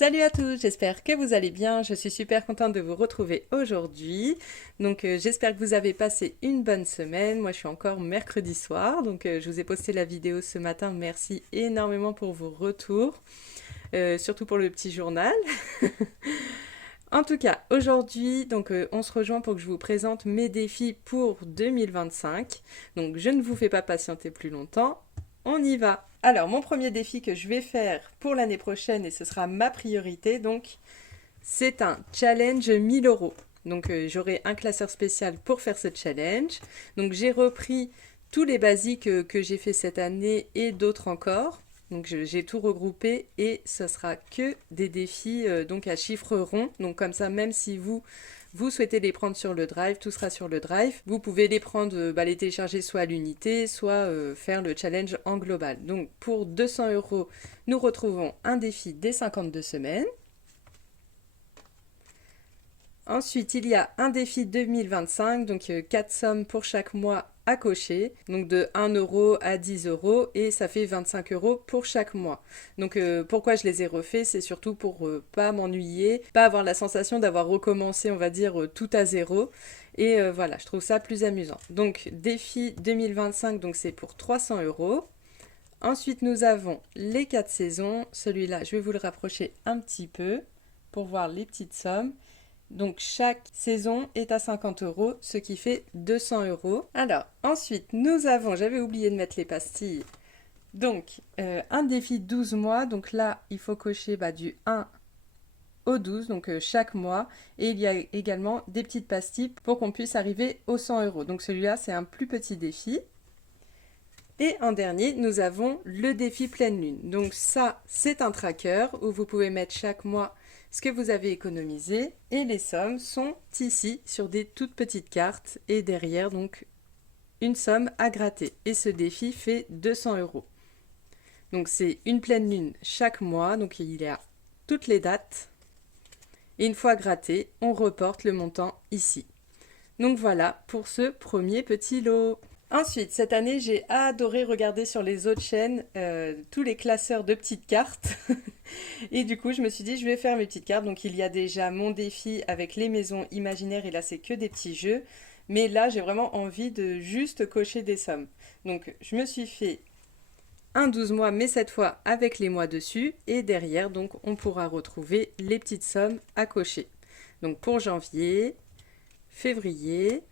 Salut à tous, j'espère que vous allez bien. Je suis super contente de vous retrouver aujourd'hui. J'espère que vous avez passé une bonne semaine. Moi je suis encore mercredi soir, je vous ai posté la vidéo ce matin. Merci énormément pour vos retours, surtout pour le petit journal. En tout cas, aujourd'hui, on se rejoint pour que je vous présente mes défis pour 2025. Donc je ne vous fais pas patienter plus longtemps. On y va. Alors, mon premier défi que je vais faire pour l'année prochaine, et ce sera ma priorité, c'est un challenge 1000 euros. J'aurai un classeur spécial pour faire ce challenge. Donc, j'ai repris tous les basiques que j'ai fait cette année et d'autres encore. J'ai tout regroupé et ce sera que des défis à chiffres ronds. Donc, comme ça, même si vous souhaitez les prendre sur le drive, tout sera sur le drive. Vous pouvez les prendre, les télécharger soit à l'unité, soit faire le challenge en global. Donc pour 200 euros, nous retrouvons un défi des 52 semaines. Ensuite, il y a un défi 2025, 4 sommes pour chaque mois à cocher, donc de 1 euro à 10 euros, et ça fait 25 euros pour chaque mois. Pourquoi je les ai refaits, c'est surtout pour pas m'ennuyer, pas avoir la sensation d'avoir recommencé, on va dire, tout à zéro. Et voilà, je trouve ça plus amusant. Donc, défi 2025, donc c'est pour 300 euros. Ensuite, nous avons les 4 saisons. Celui-là, je vais vous le rapprocher un petit peu pour voir les petites sommes. Donc chaque saison est à 50 euros, ce qui fait 200 euros. Alors ensuite nous avons, j'avais oublié de mettre les pastilles, un défi 12 mois. Donc là il faut cocher du 1 au 12, chaque mois. Et il y a également des petites pastilles pour qu'on puisse arriver aux 100 euros. Donc celui-là c'est un plus petit défi. Et en dernier, nous avons le défi pleine lune. Donc ça, c'est un tracker où vous pouvez mettre chaque mois ce que vous avez économisé. Et les sommes sont ici sur des toutes petites cartes. Et derrière, donc, une somme à gratter. Et ce défi fait 200 euros. Donc c'est une pleine lune chaque mois. Donc il y a toutes les dates. Et une fois gratté, on reporte le montant ici. Donc voilà pour ce premier petit lot. Ensuite, cette année, j'ai adoré regarder sur les autres chaînes tous les classeurs de petites cartes. Et du coup, je me suis dit, je vais faire mes petites cartes. Donc, il y a déjà mon défi avec les maisons imaginaires. Et là, c'est que des petits jeux. Mais là, j'ai vraiment envie de juste cocher des sommes. Donc, je me suis fait un 12 mois, mais cette fois avec les mois dessus. Et derrière, donc, on pourra retrouver les petites sommes à cocher. Donc, pour janvier, février,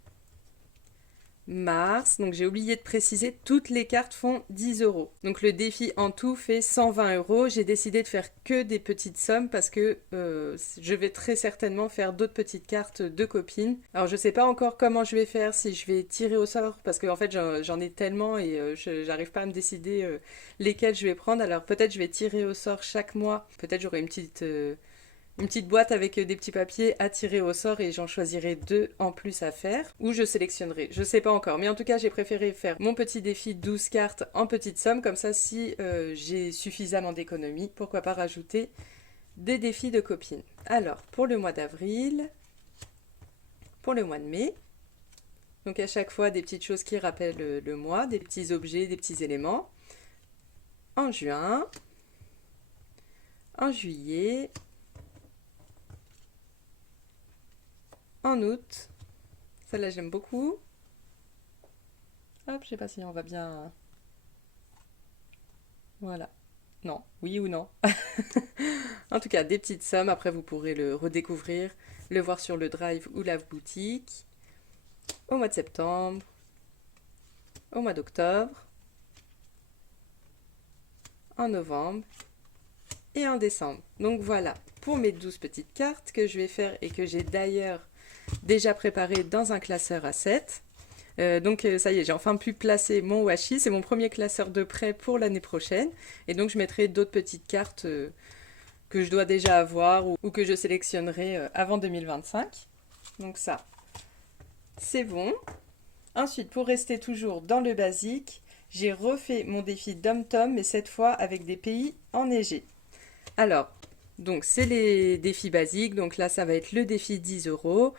mars, donc j'ai oublié de préciser, toutes les cartes font 10 euros. Donc le défi en tout fait 120 euros. J'ai décidé de faire que des petites sommes parce que je vais très certainement faire d'autres petites cartes de copines. Alors je sais pas encore comment je vais faire, si je vais tirer au sort, parce qu'en fait j'en ai tellement et j'arrive pas à me décider lesquelles je vais prendre. Alors peut-être je vais tirer au sort chaque mois, peut-être j'aurai une petite boîte avec des petits papiers à tirer au sort et j'en choisirai deux en plus à faire. Ou je sélectionnerai, je sais pas encore. Mais en tout cas, j'ai préféré faire mon petit défi 12 cartes en petite somme. Comme ça, si j'ai suffisamment d'économies, pourquoi pas rajouter des défis de copines. Alors, pour le mois d'avril, pour le mois de mai, donc à chaque fois des petites choses qui rappellent le mois, des petits objets, des petits éléments. En juin, en juillet, en août, celle-là j'aime beaucoup. Hop, je sais pas si on va bien. Voilà. Non, oui ou non. En tout cas, des petites sommes. Après, vous pourrez le redécouvrir, le voir sur le drive ou la boutique. Au mois de septembre, au mois d'octobre, en novembre et en décembre. Donc voilà pour mes 12 petites cartes que je vais faire et que j'ai d'ailleurs déjà préparées dans un classeur à 7. Ça y est, j'ai enfin pu placer mon washi. C'est mon premier classeur de prêt pour l'année prochaine. Et donc je mettrai d'autres petites cartes que je dois déjà avoir ou que je sélectionnerai avant 2025. Donc ça, c'est bon. Ensuite, pour rester toujours dans le basique, j'ai refait mon défi Dom-Tom, mais cette fois avec des pays enneigés. Alors, donc c'est les défis basiques. Donc là, ça va être le défi 10 euros.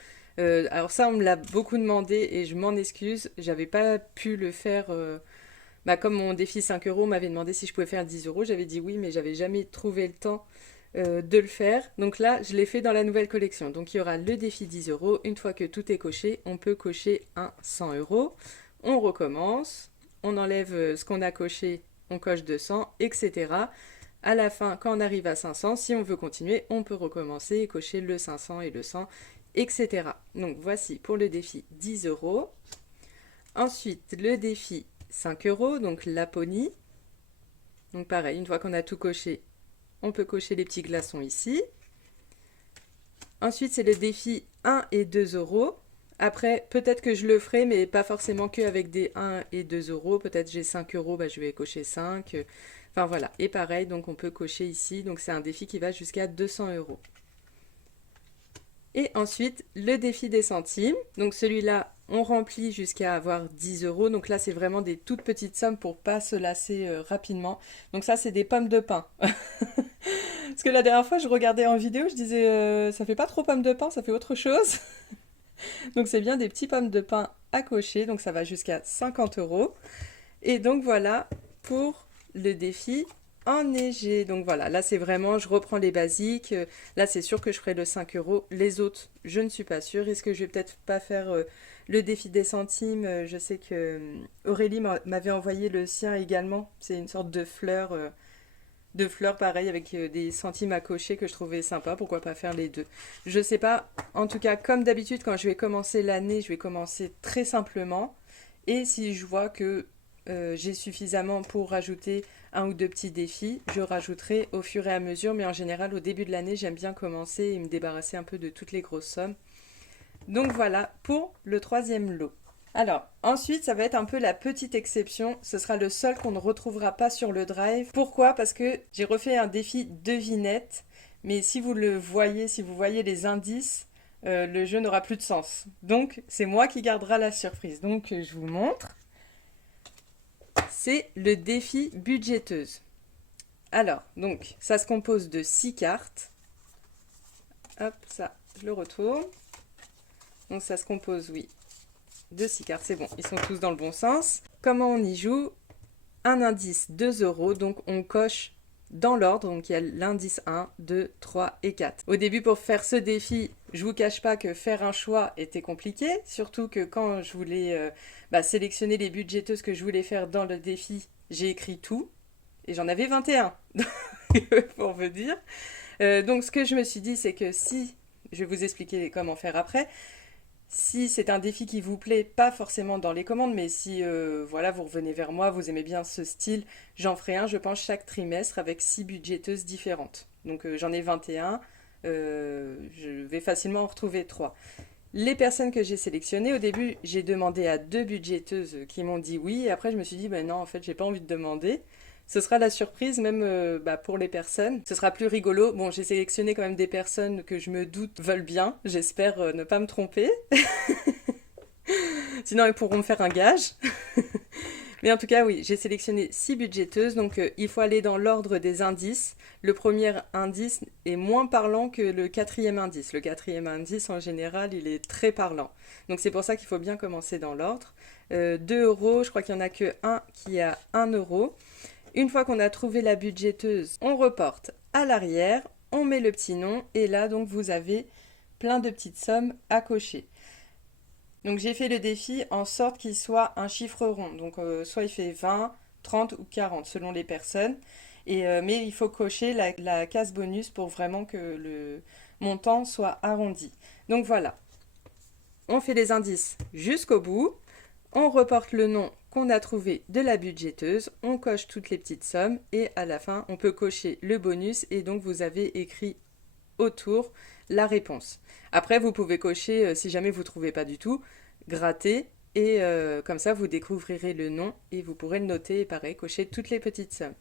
Alors ça, on me l'a beaucoup demandé et je m'en excuse. J'avais pas pu le faire. Comme mon défi 5 euros m'avait demandé si je pouvais faire 10 euros. J'avais dit oui, mais j'avais jamais trouvé le temps de le faire. Donc là, je l'ai fait dans la nouvelle collection. Donc il y aura le défi 10 euros. Une fois que tout est coché, on peut cocher un 100 euros. On recommence, on enlève ce qu'on a coché, on coche 200, etc. À la fin, quand on arrive à 500, si on veut continuer, on peut recommencer et cocher le 500 et le 100, etc. Donc voici pour le défi 10 euros. Ensuite, le défi 5 euros, donc Laponie. Donc pareil, une fois qu'on a tout coché, on peut cocher les petits glaçons ici. Ensuite, c'est le défi 1 et 2 euros. Après, peut-être que je le ferai, mais pas forcément qu'avec des 1 et 2 euros. Peut-être j'ai 5 euros, bah, je vais cocher 5. Enfin voilà. Et pareil, donc on peut cocher ici. Donc c'est un défi qui va jusqu'à 200 euros. Et ensuite, le défi des centimes. Donc celui-là, on remplit jusqu'à avoir 10 euros. Donc là, c'est vraiment des toutes petites sommes pour pas se lasser rapidement. Donc ça, c'est des pommes de pain. Parce que la dernière fois, je regardais en vidéo, je disais, ça fait pas trop pommes de pain, ça fait autre chose. Donc c'est bien des petits pommes de pain à cocher. Donc ça va jusqu'à 50 euros. Et donc voilà pour le défi enneigé. Donc voilà, là c'est vraiment, je reprends les basiques. Là c'est sûr que je ferai le 5 euros. Les autres, je ne suis pas sûre. Est-ce que je vais peut-être pas faire le défi des centimes? Je sais que Aurélie m'avait envoyé le sien également. C'est une sorte de fleurs pareil avec des centimes à cocher que je trouvais sympa. Pourquoi pas faire les deux? Je sais pas. En tout cas, comme d'habitude, quand je vais commencer l'année, je vais commencer très simplement. Et si je vois que j'ai suffisamment pour rajouter un ou deux petits défis, je rajouterai au fur et à mesure, mais en général au début de l'année j'aime bien commencer et me débarrasser un peu de toutes les grosses sommes. Donc voilà pour le troisième lot. Alors ensuite ça va être un peu la petite exception, ce sera le seul qu'on ne retrouvera pas sur le drive. Pourquoi? Parce que j'ai refait un défi devinette, mais si vous le voyez, si vous voyez les indices, le jeu n'aura plus de sens. Donc c'est moi qui gardera la surprise. Donc je vous montre. C'est le défi budgéteuse. Alors, donc, ça se compose de 6 cartes. Hop, ça, je le retourne. Donc, ça se compose, oui, de 6 cartes. C'est bon, ils sont tous dans le bon sens. Comment on y joue? Un indice 2 euros, donc on coche dans l'ordre. Donc, il y a l'indice 1, 2, 3 et 4. Au début, pour faire ce défi, je vous cache pas que faire un choix était compliqué. Surtout que quand je voulais sélectionner les budgéteuses que je voulais faire dans le défi, j'ai écrit tout. Et j'en avais 21, pour vous dire. Donc ce que je me suis dit, c'est que si, je vais vous expliquer comment faire après, si c'est un défi qui vous plaît, pas forcément dans les commandes, mais si voilà, vous revenez vers moi, vous aimez bien ce style, j'en ferai un, je pense, chaque trimestre avec 6 budgéteuses différentes. Donc j'en ai 21, je vais facilement en retrouver 3. Les personnes que j'ai sélectionnées, au début, j'ai demandé à 2 budgéteuses qui m'ont dit oui, et après je me suis dit, ben non, en fait, j'ai pas envie de demander. Ce sera la surprise, même pour les personnes. Ce sera plus rigolo. Bon, j'ai sélectionné quand même des personnes que je me doute veulent bien. J'espère ne pas me tromper. Sinon, ils pourront me faire un gage. Mais en tout cas, oui, j'ai sélectionné 6 budgéteuses. Donc, il faut aller dans l'ordre des indices. Le premier indice est moins parlant que le quatrième indice. Le quatrième indice, en général, il est très parlant. Donc, c'est pour ça qu'il faut bien commencer dans l'ordre. 2 euros, je crois qu'il n'y en a que un qui a 1 euro. Une fois qu'on a trouvé la budgéteuse, on reporte à l'arrière, on met le petit nom et là donc vous avez plein de petites sommes à cocher. Donc j'ai fait le défi en sorte qu'il soit un chiffre rond. Donc soit il fait 20, 30 ou 40 selon les personnes. Mais il faut cocher la case bonus pour vraiment que le montant soit arrondi. Donc voilà, on fait les indices jusqu'au bout. On reporte le nom qu'on a trouvé de la budgéteuse, on coche toutes les petites sommes et à la fin on peut cocher le bonus et donc vous avez écrit autour la réponse. Après vous pouvez cocher si jamais vous ne trouvez pas du tout, gratter et comme ça vous découvrirez le nom et vous pourrez le noter et pareil cocher toutes les petites sommes.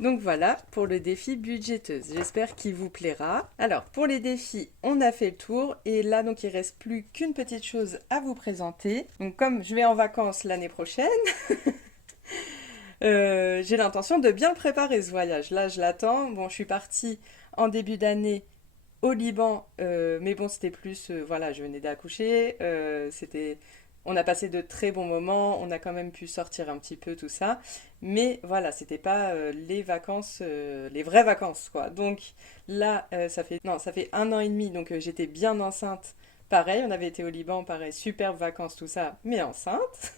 Donc voilà pour le défi budgéteuse. J'espère qu'il vous plaira. Alors pour les défis, on a fait le tour et là donc il reste plus qu'une petite chose à vous présenter. Donc comme je vais en vacances l'année prochaine, j'ai l'intention de bien préparer ce voyage. Là je l'attends. Bon, je suis partie en début d'année au Liban, mais bon c'était plus voilà, je venais d'accoucher, c'était On a passé de très bons moments, on a quand même pu sortir un petit peu tout ça, mais voilà, c'était pas les vacances, les vraies vacances quoi. Donc là, ça fait non, ça fait 1 an et demi, donc j'étais bien enceinte. Pareil, on avait été au Liban, pareil, superbe vacances tout ça, mais enceinte.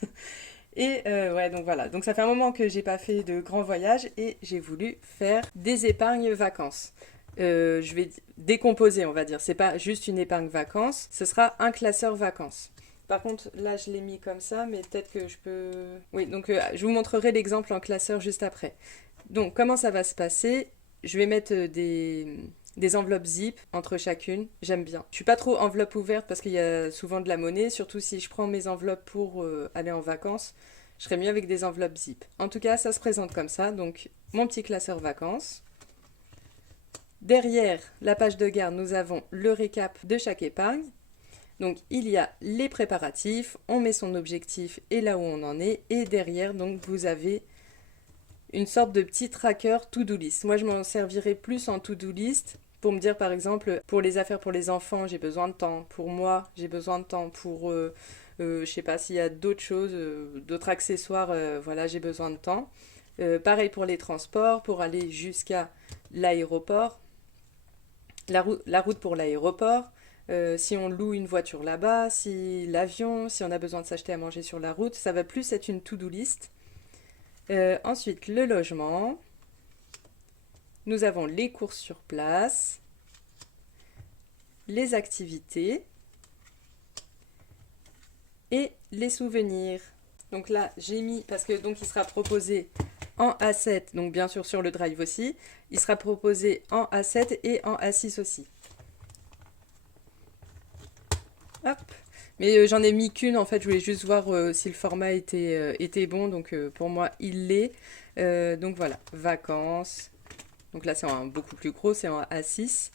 Et ouais, donc voilà, donc ça fait un moment que j'ai pas fait de grands voyages et j'ai voulu faire des épargnes vacances. Je vais décomposer, on va dire. C'est pas juste une épargne vacances, ce sera un classeur vacances. Par contre, là, je l'ai mis comme ça, mais peut-être que je peux... Oui, donc je vous montrerai l'exemple en classeur juste après. Donc, comment ça va se passer? Je vais mettre des enveloppes zip entre chacune. J'aime bien. Je suis pas trop enveloppe ouverte parce qu'il y a souvent de la monnaie, surtout si je prends mes enveloppes pour aller en vacances. Je serais mieux avec des enveloppes zip. En tout cas, ça se présente comme ça. Donc, mon petit classeur vacances. Derrière la page de garde, nous avons le récap de chaque épargne. Donc il y a les préparatifs, on met son objectif et là où on en est. Et derrière, donc vous avez une sorte de petit tracker to-do list. Moi, je m'en servirai plus en to-do list pour me dire, par exemple, pour les affaires pour les enfants, j'ai besoin de temps. Pour moi, j'ai besoin de temps. Pour, je sais pas s'il y a d'autres choses, d'autres accessoires, voilà, j'ai besoin de temps. Pareil pour les transports, pour aller jusqu'à l'aéroport, la route pour l'aéroport. Si on loue une voiture là-bas, si l'avion, si on a besoin de s'acheter à manger sur la route, ça va plus être une to-do list. Ensuite, le logement. Nous avons les courses sur place, les activités et les souvenirs. Donc là, j'ai mis, parce que donc il sera proposé en A7, donc bien sûr sur le drive aussi, il sera proposé en A7 et en A6 aussi. Hop. Mais j'en ai mis qu'une en fait, je voulais juste voir si le format était bon, donc pour moi il l'est. Donc voilà, vacances. Donc là c'est en beaucoup plus gros, c'est en A6.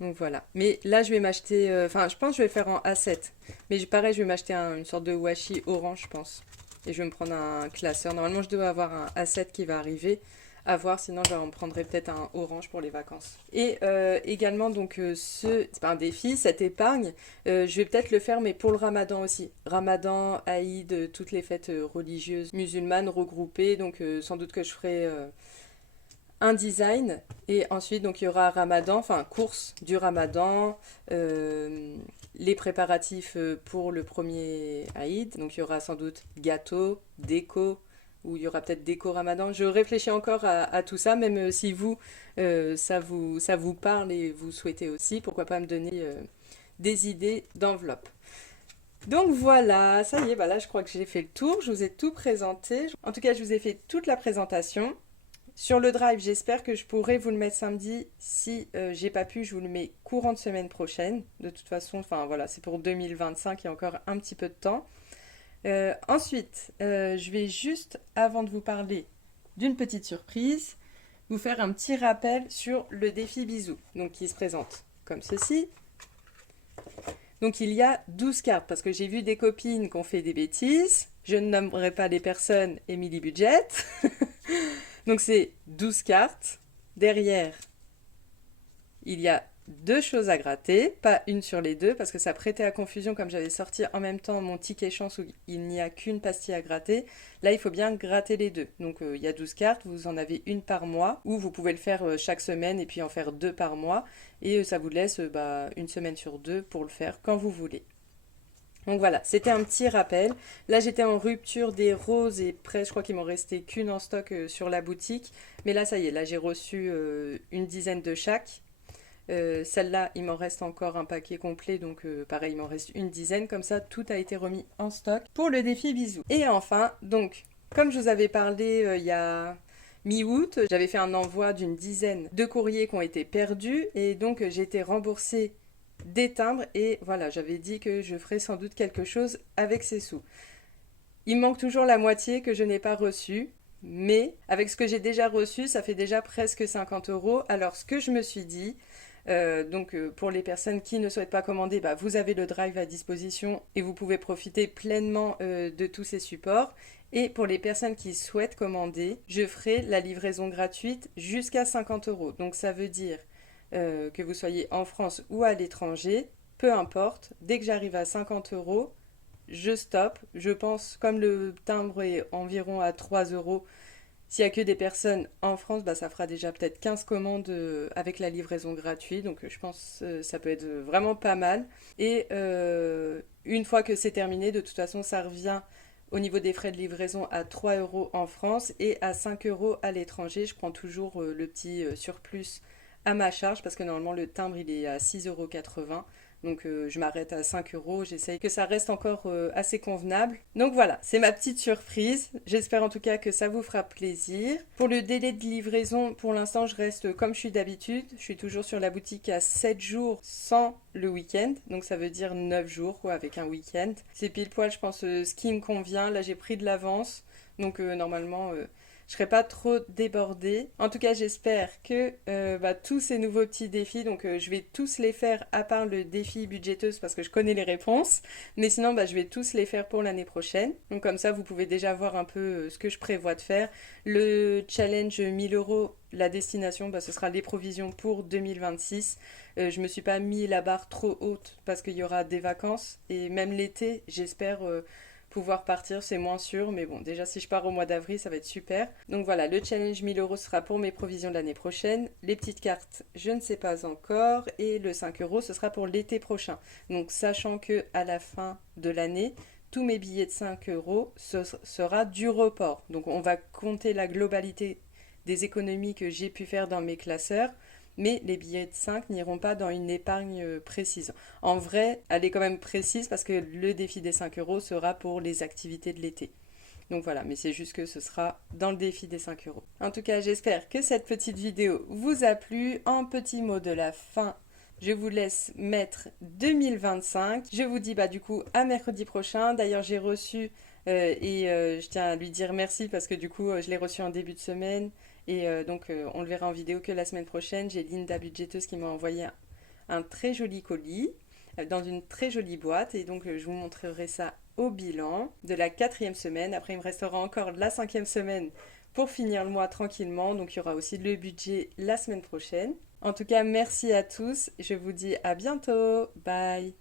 Donc voilà. Mais là je vais m'acheter, enfin je pense que je vais faire en A7. Mais pareil, je vais m'acheter une sorte de washi orange, je pense. Et je vais me prendre un classeur. Normalement je dois avoir un A7 qui va arriver. À voir, sinon j'en prendrai peut-être un orange pour les vacances. Et également, donc, c'est pas un défi, cette épargne, je vais peut-être le faire, mais pour le ramadan aussi. Ramadan, Aïd, toutes les fêtes religieuses musulmanes regroupées. Donc, sans doute que je ferai un design. Et ensuite, donc, il y aura Ramadan, enfin, course du Ramadan, les préparatifs pour le premier Aïd. Donc, il y aura sans doute gâteau, déco, ou il y aura peut-être déco Ramadan. Je réfléchis encore à tout ça, même si vous, ça vous parle et vous souhaitez aussi, pourquoi pas me donner des idées d'enveloppe. Donc voilà, ça y est, bah là je crois que j'ai fait le tour, je vous ai tout présenté. En tout cas, je vous ai fait toute la présentation. Sur le drive, j'espère que je pourrai vous le mettre samedi. Si j'ai pas pu, je vous le mets courant de semaine prochaine. De toute façon, enfin voilà, c'est pour 2025, il y a encore un petit peu de temps. Ensuite, je vais juste, avant de vous parler d'une petite surprise, vous faire un petit rappel sur le défi bisou, donc qui se présente comme ceci. Donc il y a 12 cartes, parce que j'ai vu des copines qui ont fait des bêtises. Je ne nommerai pas les personnes, Emily Budget. Donc c'est 12 cartes. Derrière, il y a deux choses à gratter, pas une sur les deux, parce que ça prêtait à confusion comme j'avais sorti en même temps mon ticket chance où il n'y a qu'une pastille à gratter. Là, il faut bien gratter les deux. Donc, il y a 12 cartes, vous en avez une par mois, ou vous pouvez le faire chaque semaine et puis en faire deux par mois. Et ça vous laisse une semaine sur deux pour le faire quand vous voulez. Donc voilà, c'était un petit rappel. Là, j'étais en rupture des roses et près, je crois qu'il m'en restait qu'une en stock sur la boutique. Mais là, ça y est, là, j'ai reçu une dizaine de chaque. Celle-là, il m'en reste encore un paquet complet, donc pareil, il m'en reste une dizaine. Comme ça, tout a été remis en stock pour le défi bisous. Et enfin, donc, comme je vous avais parlé il y a mi-août, j'avais fait un envoi d'une dizaine de courriers qui ont été perdus et donc j'ai été remboursée des timbres et voilà, j'avais dit que je ferais sans doute quelque chose avec ces sous. Il me manque toujours la moitié que je n'ai pas reçue. Mais avec ce que j'ai déjà reçu, ça fait déjà presque 50 euros. Alors ce que je me suis dit, pour les personnes qui ne souhaitent pas commander, bah, vous avez le drive à disposition et vous pouvez profiter pleinement de tous ces supports. Et pour les personnes qui souhaitent commander, je ferai la livraison gratuite jusqu'à 50 euros. Donc ça veut dire que vous soyez en France ou à l'étranger, peu importe, dès que j'arrive à 50 euros, je stoppe. Je pense, comme le timbre est environ à 3 euros, s'il n'y a que des personnes en France, bah, ça fera déjà peut-être 15 commandes avec la livraison gratuite. Donc je pense que ça peut être vraiment pas mal. Et une fois que c'est terminé, de toute façon, ça revient au niveau des frais de livraison à 3 euros en France et à 5 euros à l'étranger. Je prends toujours le petit surplus à ma charge parce que normalement le timbre il est à 6,80 €. Donc je m'arrête à 5 euros, j'essaye que ça reste encore assez convenable. Donc voilà, c'est ma petite surprise. J'espère en tout cas que ça vous fera plaisir. Pour le délai de livraison, pour l'instant je reste comme je suis d'habitude. Je suis toujours sur la boutique à 7 jours sans le week-end. Donc ça veut dire 9 jours quoi, avec un week-end. C'est pile poil je pense ce qui me convient. Là j'ai pris de l'avance. Donc normalement je serai pas trop débordée. En tout cas, j'espère que tous ces nouveaux petits défis, donc je vais tous les faire à part le défi budgéteuse parce que je connais les réponses. Mais sinon, je vais tous les faire pour l'année prochaine. Donc comme ça, vous pouvez déjà voir un peu ce que je prévois de faire. Le challenge 1000 euros, la destination, ce sera les provisions pour 2026. Je me suis pas mis la barre trop haute parce qu'il y aura des vacances. Et même l'été, j'espère pouvoir partir, c'est moins sûr, mais bon, déjà si je pars au mois d'avril, ça va être super. Donc voilà, le challenge 1000 euros sera pour mes provisions de l'année prochaine. Les petites cartes, je ne sais pas encore. Et le 5 euros, ce sera pour l'été prochain. Donc sachant que à la fin de l'année, tous mes billets de 5 euros, ce sera du report. Donc on va compter la globalité des économies que j'ai pu faire dans mes classeurs, mais les billets de 5 n'iront pas dans une épargne précise. En vrai, elle est quand même précise parce que le défi des 5 euros sera pour les activités de l'été. Donc voilà, mais c'est juste que ce sera dans le défi des 5 euros. En tout cas, j'espère que cette petite vidéo vous a plu. En petit mot de la fin, je vous laisse mettre 2025. Je vous dis du coup à mercredi prochain. D'ailleurs, j'ai reçu je tiens à lui dire merci parce que du coup, je l'ai reçu en début de semaine. Et donc, on le verra en vidéo que la semaine prochaine. J'ai Linda Budgeteuse qui m'a envoyé un très joli colis dans une très jolie boîte. Et donc, je vous montrerai ça au bilan de la 4e semaine. Après, il me restera encore la 5e semaine pour finir le mois tranquillement. Donc, il y aura aussi le budget la semaine prochaine. En tout cas, merci à tous. Je vous dis à bientôt. Bye.